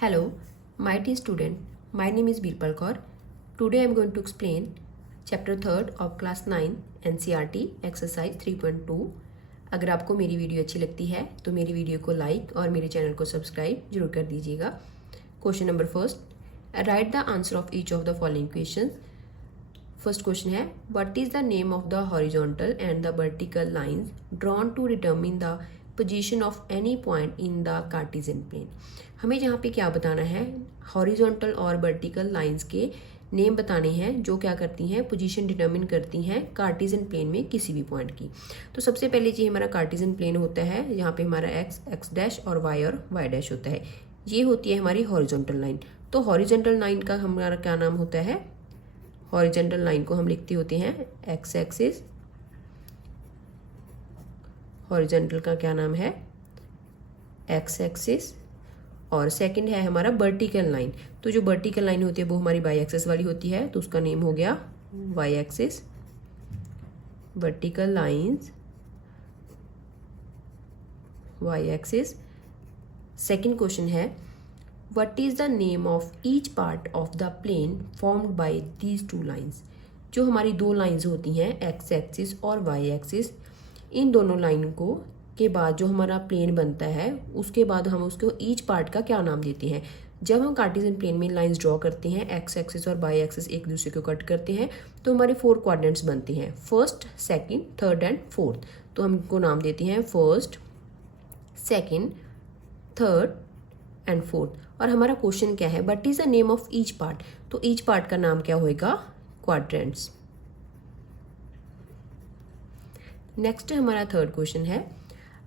Hello, my dear student. My name is Birpal Kaur. Today I am going to explain chapter 3rd of class 9 NCERT exercise 3.2. अगर आपको मेरी video अच्छी लगती है तो मेरी वीडियो को लाइक और मेरे चैनल को सब्सक्राइब जरूर कर दीजिएगा. Question number first, write the answer of each of the following question. First question है, what is the name of the horizontal and the vertical lines drawn to determine the position of any point in the Cartesian plane. हमें जहाँ पे क्या बताना है, horizontal और vertical lines के name बताने हैं जो क्या करती हैं, पोजीशन डिटरमिन करती हैं कार्टेशियन प्लेन में किसी भी पॉइंट की. तो सबसे पहले जी हमारा कार्टेशियन प्लेन होता है, यहाँ पे हमारा एक्स डैश और वाई डैश होता है. ये होती है हमारी हॉरिजॉन्टल लाइन. तो हॉरिजॉन्टल लाइन का हमारा क्या नाम होता है, हॉरिजॉन्टल लाइन को हम लिखते होते हैं एक्स एक्सिस. हॉरिजॉन्टल का क्या नाम है, एक्स एक्सिस. और सेकंड है हमारा वर्टिकल लाइन. तो जो वर्टिकल लाइन होती है वो हमारी वाई एक्सिस वाली होती है, तो उसका नेम हो गया Y axis. Vertical lines Y axis. Second question है, what is the name of each part of the plane formed by these two lines. जो हमारी दो लाइंस होती हैं एक्स एक्सिस और वाई एक्सिस, इन दोनों लाइन को के बाद जो हमारा प्लेन बनता है उसके बाद हम उसको ईच पार्ट का क्या नाम देते हैं. जब हम कार्टेशियन प्लेन में लाइंस ड्रॉ करते हैं, एक्स एक्सिस और वाई एक्सिस एक दूसरे को कट करते हैं, तो हमारे 4 क्वाड्रेंट्स बनते हैं, first, second, third and fourth. तो हम इनको नाम देते हैं first, second, third and fourth. और हमारा क्वेश्चन क्या है, what is the name of each part. तो ईच पार्ट का नाम क्या होएगा, क्वाड्रेंट्स. नेक्स्ट हमारा थर्ड क्वेश्चन है,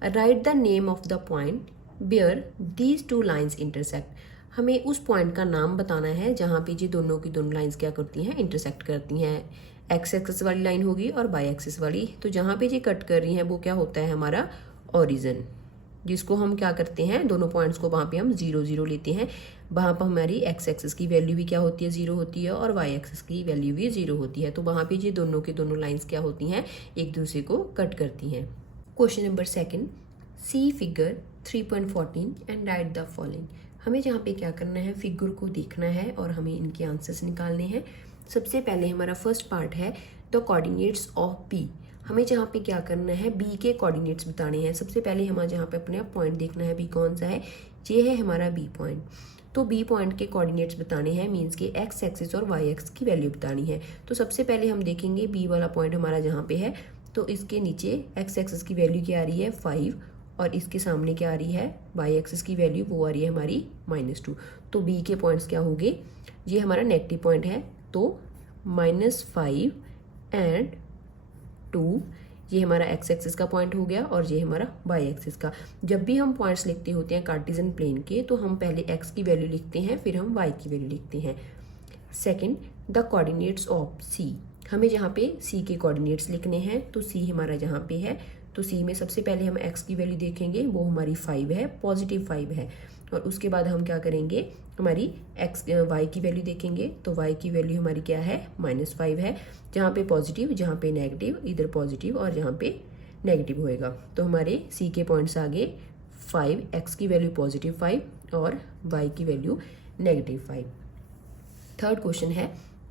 write the name of the point where these two lines intersect. हमें उस पॉइंट का नाम बताना है जहाँ पे जी दोनों की दोनों लाइंस क्या करती हैं, इंटरसेक्ट करती हैं. एक्स एक्सिस वाली लाइन होगी और वाई एक्सिस वाली. तो जहाँ पे जी कट कर रही हैं वो क्या होता है हमारा ओरिजिन, जिसको हम क्या करते हैं, दोनों पॉइंट्स को वहाँ पे हम 0 0 लेते हैं. वहाँ पर हमारी एक्स एक्सिस की वैल्यू भी क्या होती है, 0 होती है, और वाई एक्सिस की वैल्यू भी 0 होती है. तो वहाँ पे जी दोनों के दोनों लाइंस क्या होती हैं, एक दूसरे को कट करती हैं. Question number second, see figure 3.14 and write the following. हमें जहाँ पे क्या करना है, फिगर को देखना है और हमें इनके आंसर्स निकालने हैं. सबसे पहले हमारा फर्स्ट पार्ट है द कोऑर्डिनेट्स ऑफ बी. हमें जहाँ पे क्या करना है, बी के कोऑर्डिनेट्स बताने हैं. सबसे पहले हमें जहाँ पे अपने पॉइंट देखना है, बी कौन सा है, ये है हमारा बी पॉइंट. तो बी पॉइंट के कोऑर्डिनेट्स बताने हैं, मींस के एक्स एक्सिस और वाई एक्सिस की वैल्यू बतानी है. तो सबसे पहले हम देखेंगे बी वाला पॉइंट हमारा जहाँ पे है, तो इसके नीचे एक्स एक्सिस की वैल्यू क्या आ रही है 5, और इसके सामने क्या आ रही है, वाई एक्सिस की वैल्यू वो आ रही है हमारी -2. तो बी के पॉइंट्स क्या होंगे, ये हमारा नेगेटिव पॉइंट है, तो -5 एंड 2 ये हमारा एक्स एक्सिस का पॉइंट हो गया, और ये हमारा वाई एक्सिस का. जब भी हम पॉइंट्स लिखते होते हैं कार्टेशियन प्लेन के, तो हम पहले एक्स की वैल्यू लिखते हैं, फिर हम वाई की वैल्यू लिखते हैं. सेकंड, द कोऑर्डिनेट्स ऑफ सी. हमें जहाँ पे सी के कोऑर्डिनेट्स लिखने हैं, तो सी हमारा जहाँ पे है, तो सी में सबसे पहले हम एक्स की वैल्यू देखेंगे, वो हमारी 5 है, पॉजिटिव 5 है. और उसके बाद हम क्या करेंगे, हमारी वाई की वैल्यू देखेंगे, तो वाई की वैल्यू हमारी क्या है, -5 है. जहाँ पे पॉजिटिव, जहाँ पे नेगेटिव, इधर पॉजिटिव और जहाँ पे नेगेटिव होएगा. तो हमारे सी के पॉइंट्स आगे 5, एक्स की वैल्यू +5 और वाई की वैल्यू -5. थर्ड क्वेश्चन है,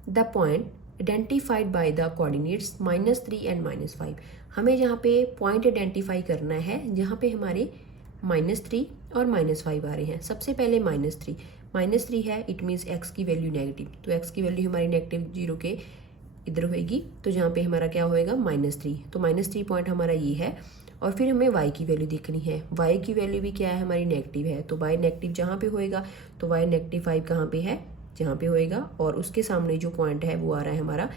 the point identified by the coordinates -3 and -5. हमें जहाँ पे पॉइंट आइडेंटिफाई करना है जहाँ पे हमारे -3 और -5 आ रहे हैं. सबसे पहले -3 है, इट मीन्स एक्स की वैल्यू नेगेटिव, तो एक्स की वैल्यू हमारी नेगेटिव 0 के इधर होएगी, तो जहाँ पे हमारा क्या होएगा -3. तो -3 पॉइंट हमारा ये है. और फिर हमें y की वैल्यू देखनी है, y की वैल्यू भी क्या है हमारी नेगेटिव है, तो y नेगेटिव जहाँ पे होएगा, तो y -5 कहाँ पे है, जहाँ पे होएगा. और उसके सामने जो पॉइंट है वो आ रहा है हमारा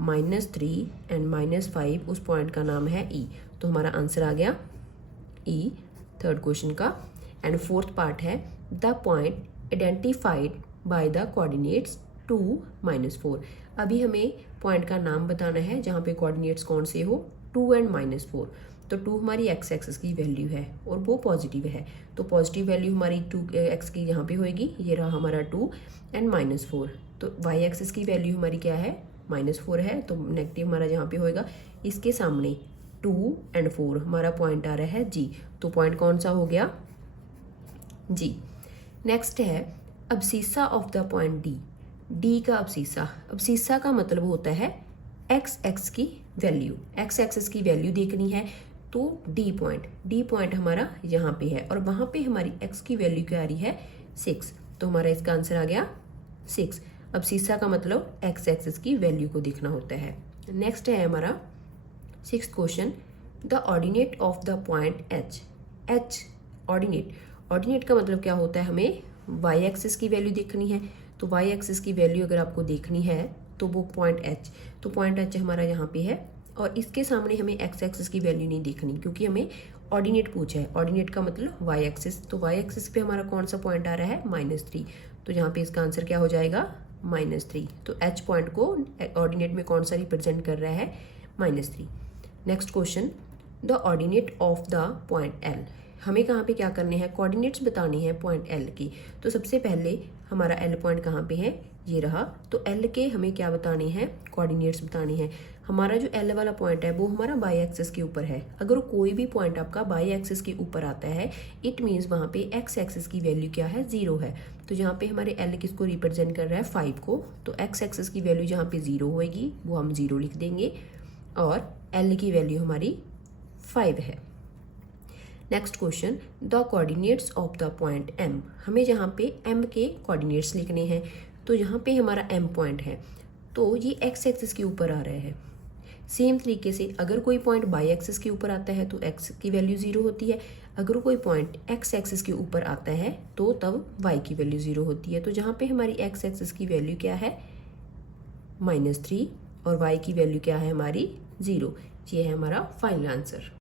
-3 एंड -5, उस पॉइंट का नाम है E. तो हमारा आंसर आ गया E थर्ड क्वेश्चन का. एंड फोर्थ पार्ट है, the point identified by the coordinates 2, -4. अभी हमें पॉइंट का नाम बताना है जहाँ पे कोऑर्डिनेट्स कौन से हो, 2 एंड -4. तो 2 हमारी एक्स एक्सिस की वैल्यू है और वो पॉजिटिव है, तो पॉजिटिव वैल्यू हमारी 2 एक्स की यहाँ पे होएगी, ये रहा हमारा 2 एंड -4. तो वाई एक्सिस की वैल्यू हमारी क्या है, -4 है, तो नेगेटिव हमारा जहाँ पे होएगा, इसके सामने 2 एंड 4 हमारा पॉइंट आ रहा है जी. तो पॉइंट कौन सा हो गया, जी. नेक्स्ट है, abscissa of the point D, D का अब्सीसा, अब्सीसा का मतलब होता है एक्स एक्स की वैल्यू, एक्स एक्सिस की वैल्यू देखनी है। तो डी पॉइंट हमारा यहाँ पे है और वहाँ पे हमारी एक्स की वैल्यू क्या आ रही है 6, तो हमारा इसका आंसर आ गया 6। अब्सीसा का मतलब एक्स एक्सिस की वैल्यू को देखना होता है। नेक्स्ट है हमारा 6th question, the ordinate of the point H, H ordinate का मतलब क्या होता है, हमें वाई एक्सिस की वैल्यू देखनी है। तो वाई एक्सिस की वैल्यू अगर आपको देखनी है तो वो पॉइंट एच, तो पॉइंट एच हमारा यहाँ पे है और इसके सामने हमें एक्स एक्सिस की वैल्यू नहीं देखनी क्योंकि हमें ऑर्डिनेट पूछा है। ऑर्डिनेट का मतलब वाई एक्सिस, तो वाई एक्सिस पे हमारा कौन सा पॉइंट आ रहा है -3, तो यहाँ पे इसका आंसर क्या हो जाएगा -3। तो एच पॉइंट को ऑर्डिनेट में कौन सा रिप्रेजेंट कर रहा है -3। Next question, the ordinate of the point L, हमें कहाँ पे क्या करने हैं, कोऑर्डिनेट्स बतानी है पॉइंट एल की। तो सबसे पहले हमारा एल पॉइंट कहाँ पे है, ये रहा। तो एल के हमें क्या बताने हैं, कोऑर्डिनेट्स बतानी है। हमारा जो एल वाला पॉइंट है वो हमारा बाई एक्सिस के ऊपर है। अगर कोई भी पॉइंट आपका बाई एक्सिस के ऊपर आता है इट मीन्स वहाँ पे एक्स एक्सिस की वैल्यू क्या है 0 है। तो यहाँ पे हमारे एल किसको रिप्रेजेंट कर रहा है 5 को, तो एक्स एक्सिस की वैल्यू जहाँ पे 0 होएगी वो हम 0 लिख देंगे और एल की वैल्यू हमारी 5 है। Next question, the coordinates of the point M, हमें जहाँ पे एम के कोऑर्डिनेट्स लिखने हैं। तो यहाँ पे हमारा एम पॉइंट है तो ये एक्स एक्सिस के ऊपर आ रहा है। सेम तरीके से अगर कोई पॉइंट बाई एक्सिस के ऊपर आता है तो एक्स की वैल्यू 0 होती है, अगर कोई पॉइंट एक्स एक्सिस के ऊपर आता है तो तब वाई की वैल्यू 0 होती है। तो जहाँ पे हमारी एक्स एक्सिस की वैल्यू क्या है -3 और वाई की वैल्यू क्या है हमारी 0, ये है हमारा फाइनल आंसर।